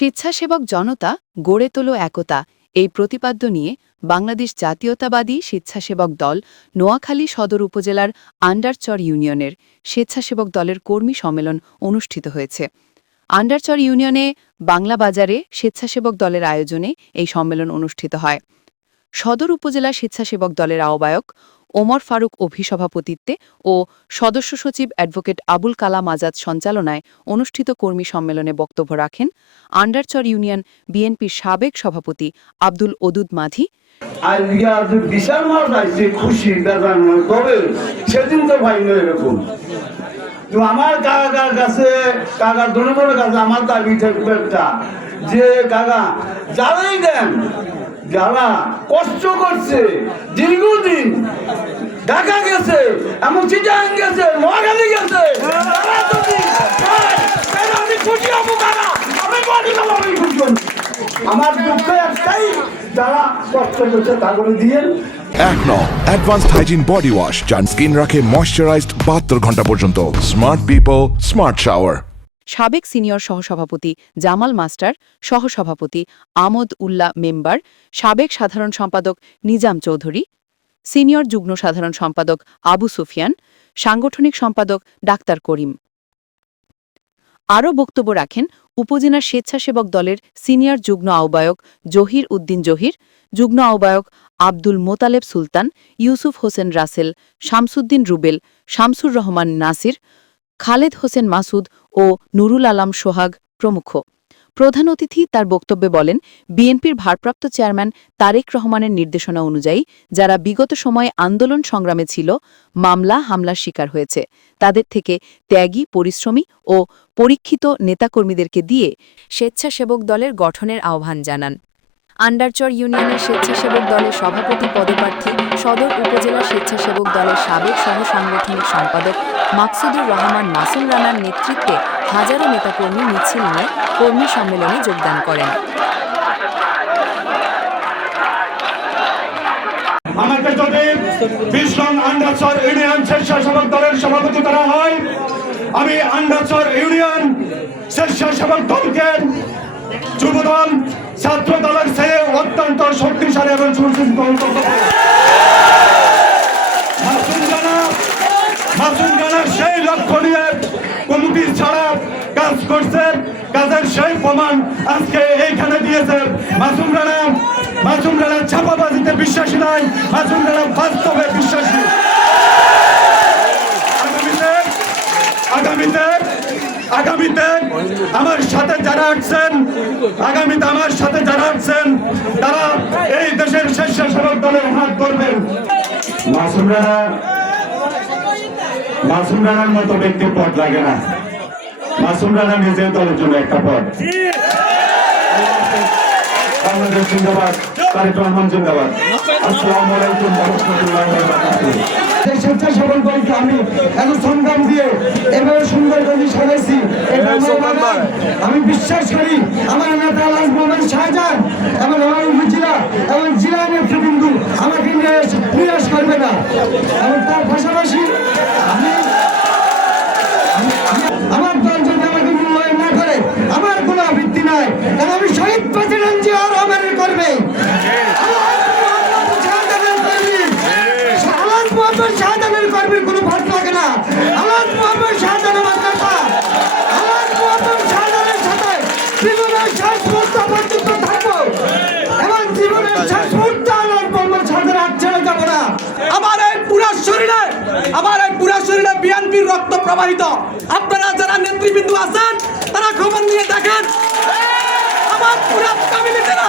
স্বেচ্ছাসেবক জনতা গড়ে তোলো একতা। এই প্রতিপাদ্য নিয়ে বাংলাদেশ জাতীয়তাবাদী স্বেচ্ছাসেবক দল নোয়াখালী সদর উপজেলার আন্ডারচর ইউনিয়নের স্বেচ্ছাসেবক দলের কর্মী সম্মেলন অনুষ্ঠিত হয়েছে। আন্ডারচর ইউনিয়নে বাংলা বাজারে স্বেচ্ছাসেবক দলের আয়োজনে এই সম্মেলন অনুষ্ঠিত হয়। সদর উপজেলা স্বেচ্ছাসেবক দলের আহ্বায়ক ওমর ফারুক অভিসভাপতিত্বে ও সদস্য সচিব অ্যাডভোকেট আবুল কালাম আজাদ সঞ্চালনায় অনুষ্ঠিত কর্মী সম্মেলনে বক্তব্য রাখেন আন্ডারচর ইউনিয়ন বিএনপির সাবেক সভাপতি আব্দুল ওদুদ এরকম। আমার কাকার কাছে কাকা দুর্বলের কাছে আমার দাবি থাকবে একটা, যে কাকা, যারাই দেন যারা কষ্ট করছে, দীর্ঘদিন ঢাকা গেছে, এমন চিটাং গেছে নোয়াখালী গেছে। আমার দুঃখ একটাই, যারা কষ্ট করছে তাগুলো দিয়ে এক নং অ্যাডভান্সড হাইজিন বডি ওয়াশ যান স্কিন রাখে ময়শ্চারাইজড বাহাত্তর ঘণ্টা পর্যন্ত। স্মার্ট পিপল স্মার্ট শাওয়ার সাবেক সিনিয়র সহসভাপতি জামাল মাস্টার, সহসভাপতি আমদ উল্লাহ মেম্বার, সাবেক সাধারণ সম্পাদক নিজাম চৌধুরী, সিনিয়র যুগ্ম সাধারণ সম্পাদক আবু সুফিয়ান, সাংগঠনিক সম্পাদক ডাক্তার করিম। আরও বক্তব্য রাখেন উপজেলা স্বেচ্ছাসেবক দলের সিনিয়র যুগ্ম আহ্বায়ক জহির উদ্দিন জহির, যুগ্ম আহ্বায়ক আব্দুল মোতালেব সুলতান, ইউসুফ হোসেন রাসেল, শামসুদ্দিন রুবেল, শামসুর রহমান নাসির, খালেদ হোসেন মাসুদ ও নুরুল আলাম সোহাগ প্রমুখ। প্রধান অতিথি তার বক্তব্যে বলেন, বিএনপির ভারপ্রাপ্ত চেয়ারম্যান তারেক রহমানের নির্দেশনা অনুযায়ী যারা বিগত সময়ে আন্দোলন সংগ্রামে ছিল, মামলা, হামলার শিকার হয়েছে। তাদের থেকে ত্যাগী, পরিশ্রমী ও পরীক্ষিত নেতাকর্মীদেরকে দিয়ে স্বেচ্ছাসেবক দলের গঠনের আহ্বান জানান। আন্ডারচর ইউনিয়নের স্বেচ্ছাসেবক দলের সভাপতি পদপ্রার্থী সদর উপজেলা স্বেচ্ছাসেবক দলের সাবেক সহ সাংগঠনিক সম্পাদক মাকসুদুর রহমান মাসুম রানার নেতৃত্বে হাজারো নেতাকর্মী মিছিল নিয়ে কর্মী সম্মেলনে যোগদান করেন। আমাকে যদি বিশ্রাম আন্ডারচর ইউনিয়ন স্বেচ্ছাসেবক দলের সভাপতি করা হয়, আমি আন্ডারচর ইউনিয়ন স্বেচ্ছাসেবক দলকে যুবদল ছাত্র দলের চেয়ে অত্যন্ত শক্তিশালী এবং সুশৃঙ্খল সেই লক্ষ্য নিয়ে কমিটি ছাড়া কাজ করছে। কাজের সেই প্রমাণ আজকে এইখানে দিয়েছে। মাসুম রানা মাসুম রানা ছাপাবাজিতে বিশ্বাসী নাই। মাসুম রানা বাস্তবে বিশ্বাসী আগামীতে আগামীতে আগামীতে আমার সাথে যারা আসছেন আগামীতে আমার সাথে যারা আসছেন তারা এই দেশের স্বেচ্ছাসেবক দলের হাত ধরবেন। মাসুম রানা মাসুম রানার মতো ব্যক্তির পদ লাগে না। মাসুম রানা নিজে দলের জন্য একটা পদ। বাংলাদেশ জিন্দাবাদ জিন্দাবাদ। আসসালামু আলাইকুম রাহমাতুল্লাহি আমি এত সংগ্রাম দিয়ে এভাবে সুন্দর করে সাজাইছি এটা আমার। আমি বিশ্বাস করি আমার নেতা লাল মোহাম্মদ শাহজাহান এবং আমার উপজেলা এবং জেলা নেতৃবৃন্দ আমাকে নিরাশ করবে না এবং তার পাশাপাশি আমি আমি- আমি- আমার দল যদি আমাকে মূল্যায়ন না করে, আমার কোনো আপত্তি নাই কারণ আমি শহীদ আমার এই পুরা শরীরে, আমার পুরা বিএনপির রক্ত প্রবাহিত। আপনারা যারা আছেন, তারা খবর নিয়ে দেখেন। আমার পুরা না,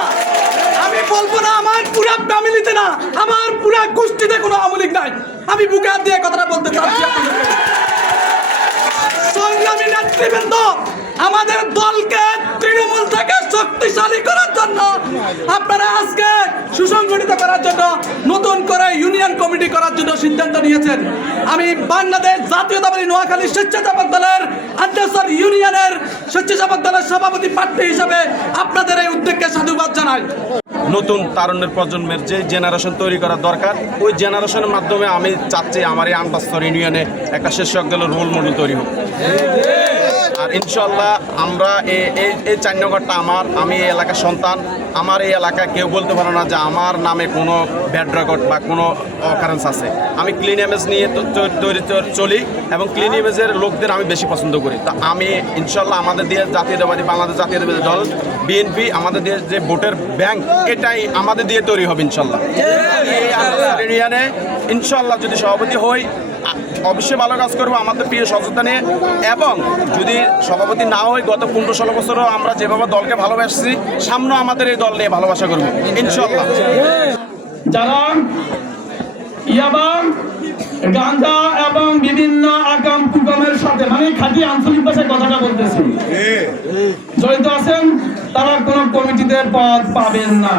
আমি বলব না আমার পুরা ফ্যামিলিতে না, আমার পুরা গোষ্ঠীতে কোনো আমলিক নাই। আমি বুকে হাত দিয়ে কথাটা বলতে চাচ্ছি। সংগ্রামী নেতৃবৃন্দ, আমাদের দলকে তৃণমূল থেকে শক্তিশালী করার জন্য করার জন্য, নতুন করে ইউনিয়ন কমিটি করার জন্য সিদ্ধান্ত নিয়েছেন। আমি বাংলাদেশ জাতীয়তাবাদী নোয়াখালী স্বেচ্ছাসেবক দলের আন্ডারসর ইউনিয়নের স্বেচ্ছাসেবক দলের সভাপতি প্রার্থী হিসেবে আপনাদের এই উদ্যোগকে সাধুবাদ জানাই। নতুন তারুণ্যের প্রজন্মের যে জেনারেশন তৈরি করা দরকার, ওই জেনারেশনের মাধ্যমে আমি চাচ্ছি আমার এই আন্তাস্তর ইউনিয়নে একটা শীর্ষক দলের রোল মডেল তৈরি হোক। আর ইনশাল্লাহ আমরা এই নম্বরটা আমার, আমি এই এলাকার সন্তান। আমার এই এলাকা কেউ বলতে পারে না যে আমার নামে কোনো ব্যাড রেকর্ড বা কোনো অকারেন্স আছে। আমি ক্লিন ইমেজ নিয়ে তৈরি চলি এবং ক্লিন ইমেজের লোকদের আমি বেশি পছন্দ করি। তা আমি ইনশাল্লাহ আমাদের দিয়ে জাতীয়তাবাদী, বাংলাদেশ জাতীয়তাবাদী দল বিএনপি আমাদের দিয়ে যে ভোটের ব্যাংক এটাই আমাদের দিয়ে তৈরি হবে ইনশাল্লাহ। ইনশাল্লাহ যদি সভাপতি হই অবশ্যই ভালো কাজ করব আমাদের প্রিয় সচেতন নিয়ে। এবং যদি সভাপতি না হয়, গত পনেরো ষোলো বছরও আমরা যেভাবে দলকে ভালোবাসছি সামনে আমাদের এই দল নিয়ে ভালোবাসা করব ইনশাল্লাহ গাঁজা এবং বিভিন্ন আকাম কুকামের সাথে মানে খাঁটি আঞ্চলিক ভাষায় কথাটা বলতেছি। জড়িত আছেন, তারা কোন কমিটিতে পদ পাবেন না।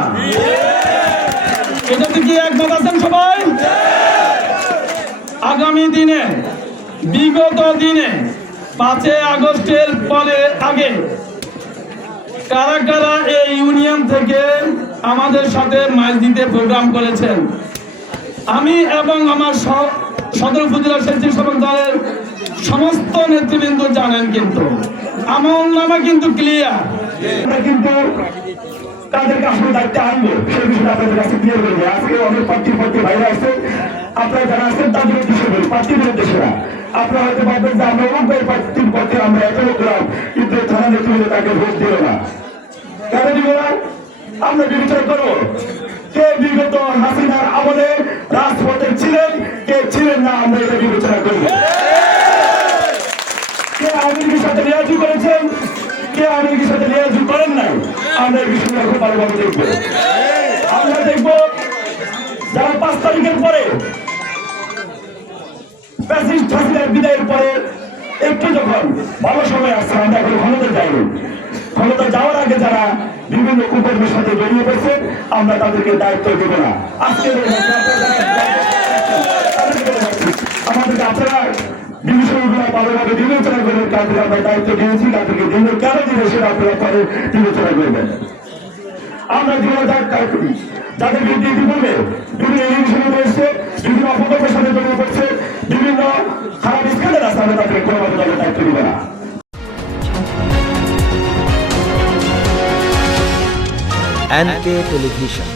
এটাতে কি একমত আছেন সবাই? আগামী দিনে, বিগত দিনে, পাঁচই আগস্টের পরে আগে কারা কারা এই ইউনিয়ন থেকে আমাদের সাথে মাইল দিতে প্রোগ্রাম করেছেন, আমি এবং আমার সদর উপজেলা স্বেচ্ছাসেবক দলের সমস্ত নেতৃবৃন্দ জানেন কিন্তু আমল নামা কিন্তু ক্লিয়ার কিন্তু তাদেরকে আসলে দায়িত্ব আনব। সেই বিষয়টা আপনাদের কাছে ক্লিয়ার করব আজকে অনেক প্রার্থী প্রার্থী ভাইরা আছে। আপনারা যারা আছেন, তাদের উদ্দেশ্যে বলি প্রার্থীদের উদ্দেশ্যে আপনারা হয়তো ভাববেন যে আমরা অনেক প্রার্থীর পক্ষে আমরা এত করলাম কিন্তু থানা নেতৃত্বে তাকে ভোট দিল না। কেন দিব না? আমরা বিবেচনা করব কে বিগত হাসিনার আমলে রাজপথে ছিলেন, কে ছিলেন না, আমরা এটা বিবেচনা করব কে আওয়ামী সাথে রিয়াজি করেছেন, কে আওয়ামী সাথে রিয়াজি করেন নাই? এই বিষয়টা খুব ভালোভাবে দেখব। আমরা দেখব যারা পাঁচ তারিখের পরে বিদায়ের পরে একটু যখন ভালো সময় আসছে, আমরা এখন ক্ষমতা যাইনি। ক্ষমতা যাওয়ার আগে যারা বিভিন্ন কুকর্মের সাথে জড়িয়ে পড়ছে, আমরা তাদেরকে দায়িত্ব দেব না। আজকে আমাদেরকে আপনারা ভালোভাবে বিবেচনা আমরা দায়িত্ব দিয়েছি তাদেরকে দিন কেন দিবে সেটা আপনারা পরে বিবেচনা করবেন। আমরা জীবনে করি যাদের বিরুদ্ধে ইতিপূর্বে বিভিন্ন রয়েছে বিভিন্ন অপকর্মের সাথে জড়িয়ে পড়ছে, বিভিন্ন খারাপ আছে আমরা তাদেরকে দলের দায়িত্ব দিবে না। এনকে টেলিভিশন,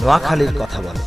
নোয়াখালীর কথা বলে।